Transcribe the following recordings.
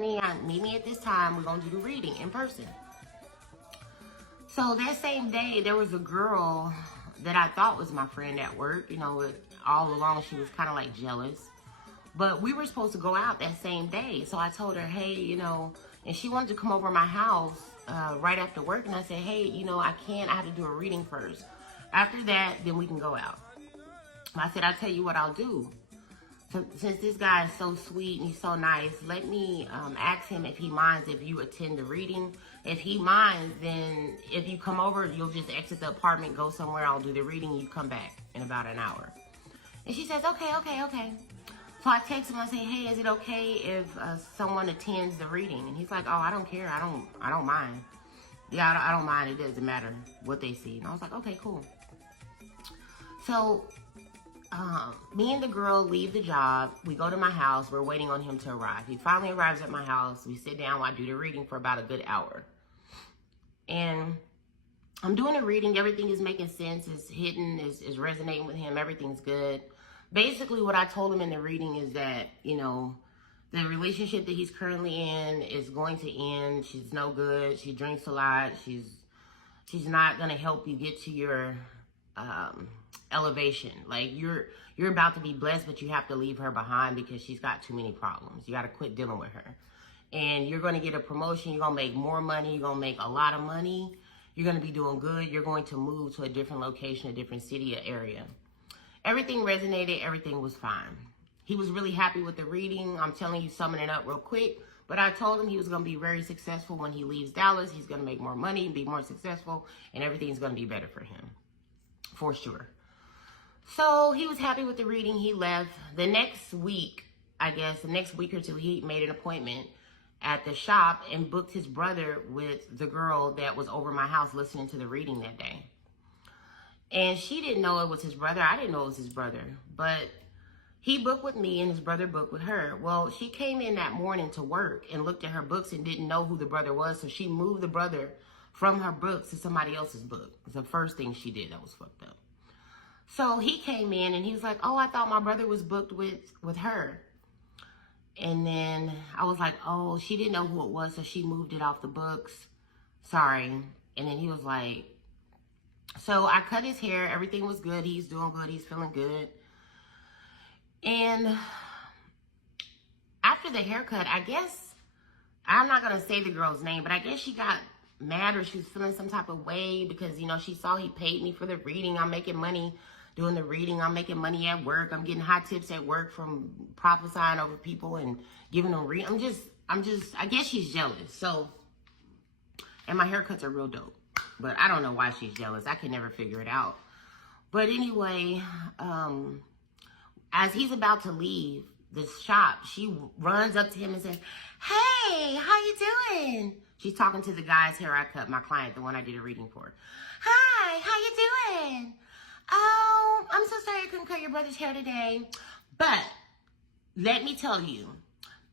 honey, meet me at this time. We're going to do the reading in person. So that same day, there was a girl that I thought was my friend at work. You know, all along she was kind of like jealous. But we were supposed to go out that same day. So I told her, hey, you know, and she wanted to come over to my house right after work. And I said, hey, you know, I have to do a reading first. After that, then we can go out. I said, I'll tell you what I'll do. So, since this guy is so sweet and he's so nice, let me ask him if he minds if you attend the reading. If he minds, then if you come over, you'll just exit the apartment, go somewhere, I'll do the reading, you come back in about an hour. And she says, okay. So I text him, I say, hey, is it okay if someone attends the reading? And he's like, oh, I don't care, I don't mind. Yeah, I don't mind, it doesn't matter what they see. And I was like, okay, cool. So, me and the girl leave the job. We go to my house. We're waiting on him to arrive. He finally arrives at my house. We sit down. I do the reading for about a good hour. And I'm doing a reading. Everything is making sense. It's hitting, is resonating with him. Everything's good. Basically, what I told him in the reading is that, you know, the relationship that he's currently in is going to end. She's no good. She drinks a lot. She's not going to help you get to your elevation. Like you're about to be blessed, but you have to leave her behind because she's got too many problems. You got to quit dealing with her. And you're going to get a promotion. You're going to make more money. You're going to make a lot of money. You're going to be doing good. You're going to move to a different location, a different city or area. Everything resonated. Everything was fine. He was really happy with the reading. I'm telling you, summing it up real quick. But I told him he was going to be very successful when he leaves Dallas. He's going to make more money and be more successful. And everything's going to be better for him. For sure. So he was happy with the reading. He left. The next week, I guess, the next week or two, he made an appointment at the shop and booked his brother with the girl that was over my house listening to the reading that day. And she didn't know it was his brother. I didn't know it was his brother. But he booked with me and his brother booked with her. Well, she came in that morning to work and looked at her books and didn't know who the brother was. So she moved the brother from her books to somebody else's book. It's the first thing she did that was fucked up. So he came in and he was like, oh, I thought my brother was booked with her. And then I was like, oh, she didn't know who it was, so she moved it off the books. Sorry. And then he was like, so I cut his hair. Everything was good. He's doing good. He's feeling good. And after the haircut, I guess, I'm not going to say the girl's name, but I guess she got mad or she was feeling some type of way because, you know, she saw he paid me for the reading. I'm making money doing the reading. I'm making money at work. I'm getting high tips at work from prophesying over people and giving them reading. I guess she's jealous. So, and my haircuts are real dope. But I don't know why she's jealous. I can never figure it out. But anyway, as he's about to leave the shop, she runs up to him and says, hey, how you doing? She's talking to the guy's hair I cut, my client, the one I did a reading for. Hi, how you doing? Oh, I'm so sorry I couldn't cut your brother's hair today. But let me tell you,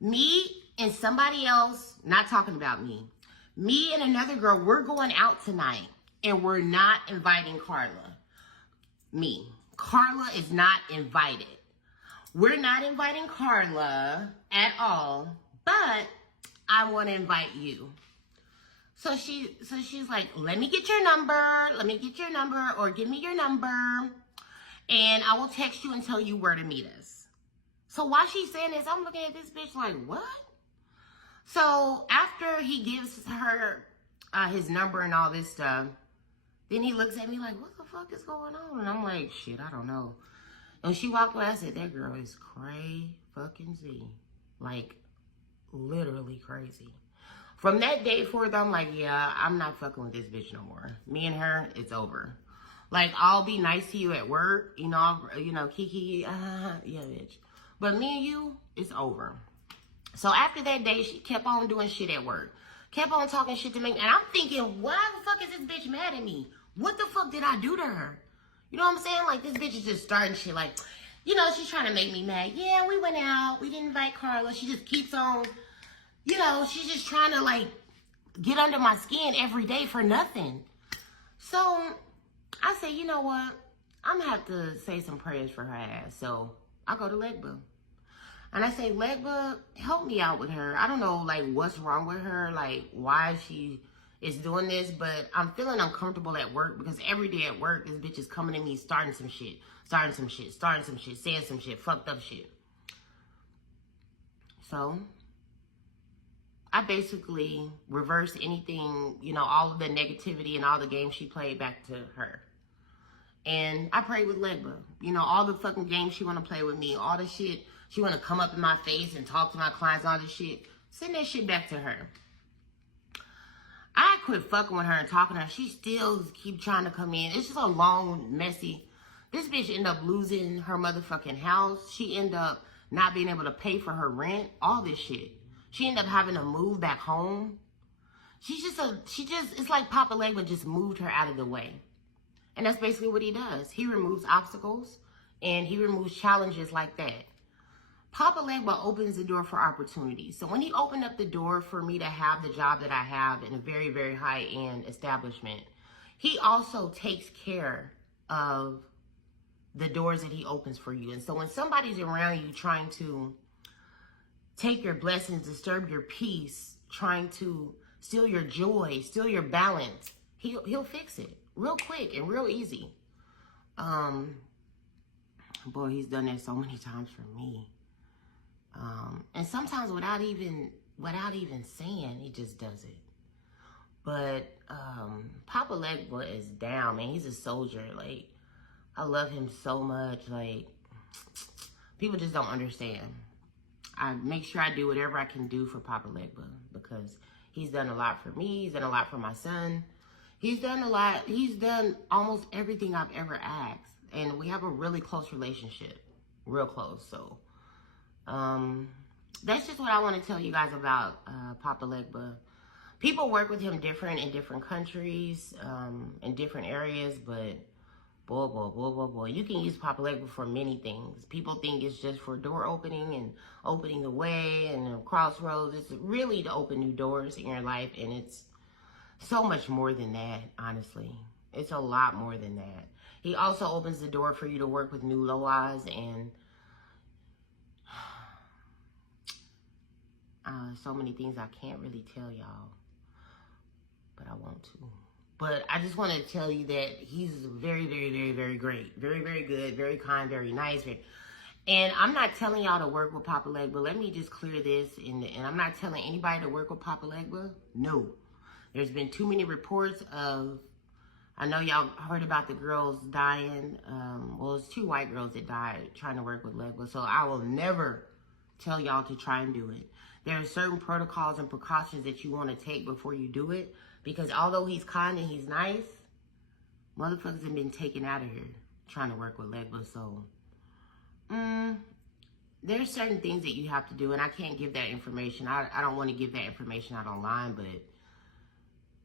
me and somebody else, not talking about me and another girl, we're going out tonight and we're not inviting Carla. Carla is not invited. We're not inviting Carla at all, but I want to invite you. So she's like, let me get your number, or give me your number, and I will text you and tell you where to meet us. So while she's saying this, I'm looking at this bitch like, what? So after he gives her his number and all this stuff, then he looks at me like, what the fuck is going on? And I'm like, shit, I don't know. And she walked away, I said, that girl is cray-fucking-Z. Like, literally crazy. From that day forth, I'm like, yeah, I'm not fucking with this bitch no more. Me and her, it's over. Like, I'll be nice to you at work, you know, Kiki, yeah, bitch. But me and you, it's over. So after that day, she kept on doing shit at work. Kept on talking shit to me. And I'm thinking, why the fuck is this bitch mad at me? What the fuck did I do to her? You know what I'm saying? Like, this bitch is just starting shit. Like, you know, she's trying to make me mad. Yeah, we went out. We didn't invite Carla. She just keeps on, you know, she's just trying to, like, get under my skin every day for nothing. So I said, you know what? I'm going to have to say some prayers for her ass. So I go to Legba. And I say, Legba, help me out with her. I don't know, like, what's wrong with her, like, why she is doing this, but I'm feeling uncomfortable at work because every day at work, this bitch is coming at me starting some shit, saying some shit, fucked up shit. So I basically reversed anything, you know, all of the negativity and all the games she played back to her. And I prayed with Legba. You know, all the fucking games she want to play with me, all the shit she want to come up in my face and talk to my clients, all this shit. Send that shit back to her. I quit fucking with her and talking to her. She still keep trying to come in. It's just a long, messy. This bitch ended up losing her motherfucking house. She ended up not being able to pay for her rent. All this shit. She ended up having to move back home. It's like Papa Legba just moved her out of the way. And that's basically what he does. He removes obstacles and he removes challenges like that. Papa Legba opens the door for opportunities. So when he opened up the door for me to have the job that I have in a very, very high-end establishment, he also takes care of the doors that he opens for you. And so when somebody's around you trying to take your blessings, disturb your peace, trying to steal your joy, steal your balance, he'll fix it real quick and real easy. Boy, he's done that so many times for me. And sometimes without even saying, he just does it. But Papa Legba is down, man. He's a soldier. Like, I love him so much. Like, people just don't understand. I make sure I do whatever I can do for Papa Legba because he's done a lot for me. He's done a lot for my son. He's done a lot. He's done almost everything I've ever asked. And we have a really close relationship. Real close. So, that's just what I want to tell you guys about Papa Legba. People work with him different in different countries, in different areas, but boy, you can use Papa Legba for many things. People think it's just for door opening and opening the way and crossroads. It's really to open new doors in your life, and it's so much more than that, honestly. It's a lot more than that. He also opens the door for you to work with new loas and so many things I can't really tell y'all, but I want to. But I just want to tell you that he's very, very, very, very great. Very, very good, very kind, very nice. And I'm not telling y'all to work with Papa Legba. Let me just clear this. And I'm not telling anybody to work with Papa Legba. No. There's been too many reports of, I know y'all heard about the girls dying. Well, it's 2 white girls that died trying to work with Legba. So I will never tell y'all to try and do it. There are certain protocols and precautions that you want to take before you do it. Because although he's kind and he's nice, motherfuckers have been taken out of here trying to work with Legba. So, there's certain things that you have to do. And I can't give that information. I don't want to give that information out online. But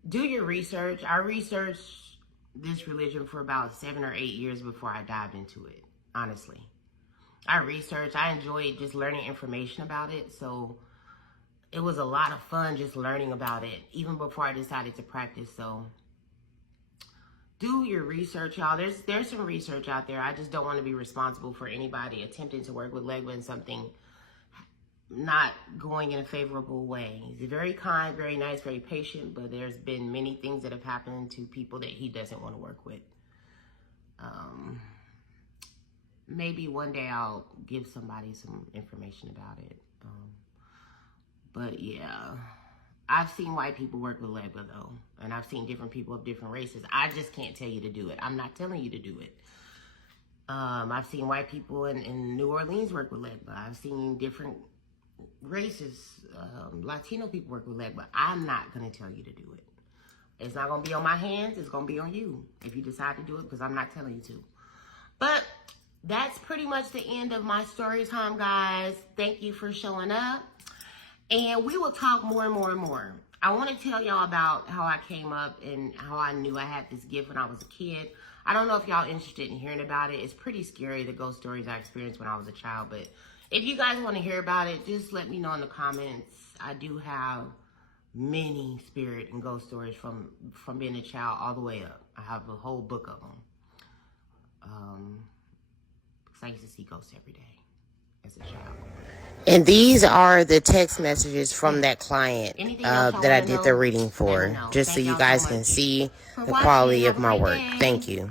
do your research. I researched this religion for about 7 or 8 years before I dived into it. Honestly. I enjoyed just learning information about it. So it was a lot of fun just learning about it, even before I decided to practice. So do your research, y'all. There's some research out there. I just don't want to be responsible for anybody attempting to work with Legba in something not going in a favorable way. He's very kind, very nice, very patient, but there's been many things that have happened to people that he doesn't want to work with. Maybe one day I'll give somebody some information about it. But yeah, I've seen white people work with Legba though. And I've seen different people of different races. I just can't tell you to do it. I'm not telling you to do it. I've seen white people in New Orleans work with Legba. I've seen different races, Latino people work with Legba. I'm not going to tell you to do it. It's not going to be on my hands. It's going to be on you if you decide to do it because I'm not telling you to. But that's pretty much the end of my story time, guys. Thank you for showing up. And we will talk more and more and more. I want to tell y'all about how I came up and how I knew I had this gift when I was a kid. I don't know if y'all interested in hearing about it. It's pretty scary, the ghost stories I experienced when I was a child. But if you guys want to hear about it, just let me know in the comments. I do have many spirit and ghost stories from being a child all the way up. I have a whole book of them. Because I used to see ghosts every day. as a child. And these are the text messages from that client Anything else y'all that I wanna did know? the reading Let me for, know. just so Thank you y'all so guys can much see for the watching. quality Have of a my great work. day. Thank you.